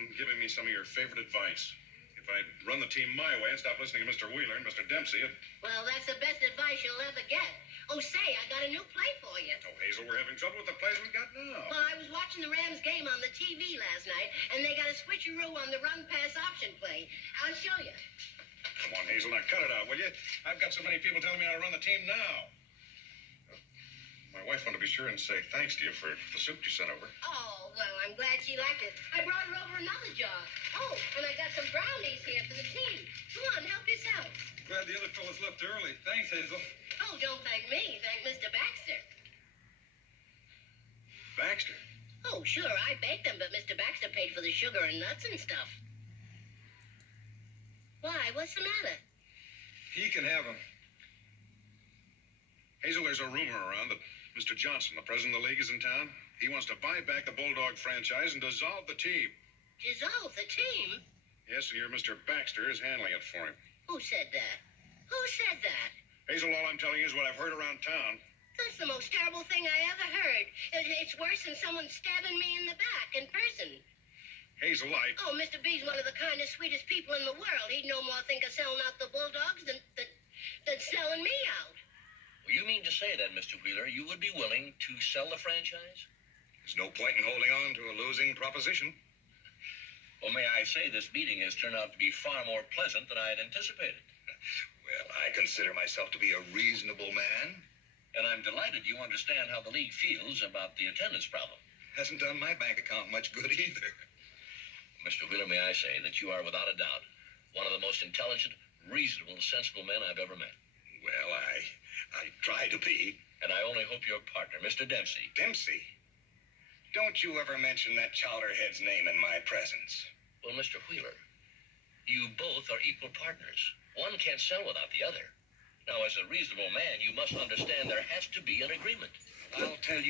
in giving me some of your favorite advice. If I'd run the team my way and stop listening to Mr. Wheeler and Mr. Dempsey, Well, that's the best advice you'll ever get. Oh, say, I got a new play for you. Oh, Hazel, we're having trouble with the plays we got now. Well, I was watching the Rams game on the TV last night, and they got a switcheroo on the run-pass option play. I'll show you. Come on, Hazel, now cut it out, will you? I've got so many people telling me how to run the team now. My wife wanted to be sure and say thanks to you for the soup you sent over. Oh, well, I'm glad she liked it. I brought her over another jar. Oh, and I got some brownies here for the team. Come on, help yourself. Glad the other fellas left early. Thanks, Hazel. Oh, don't thank me. Thank Mr. Baxter. Baxter? Oh, sure, I baked them, but Mr. Baxter paid for the sugar and nuts and stuff. Why? What's the matter? He can have them. Hazel, there's a rumor around that Mr. Johnson, the president of the league, is in town. He wants to buy back the Bulldog franchise and dissolve the team. Dissolve the team? Yes, and your Mr. Baxter is handling it for him. Who said that? Who said that? Hazel, all I'm telling you is what I've heard around town. That's the most terrible thing I ever heard. It's worse than someone stabbing me in the back in person. Hazel, Oh, Mr. B's one of the kindest, sweetest people in the world. He'd no more think of selling out the Bulldogs than selling me out. Well, you mean to say then, Mr. Wheeler, you would be willing to sell the franchise? There's no point in holding on to a losing proposition. Well, may I say this meeting has turned out to be far more pleasant than I had anticipated. Well, I consider myself to be a reasonable man. And I'm delighted you understand how the league feels about the attendance problem. Hasn't done my bank account much good either. Mr. Wheeler, may I say that you are without a doubt one of the most intelligent, reasonable, sensible men I've ever met. Well, I try to be. And I only hope your partner, Mr. Dempsey. Dempsey? Don't you ever mention that chowderhead's name in my presence. Well, Mr. Wheeler, you both are equal partners. One can't sell without the other. Now, as a reasonable man, you must understand there has to be an agreement. I'll tell you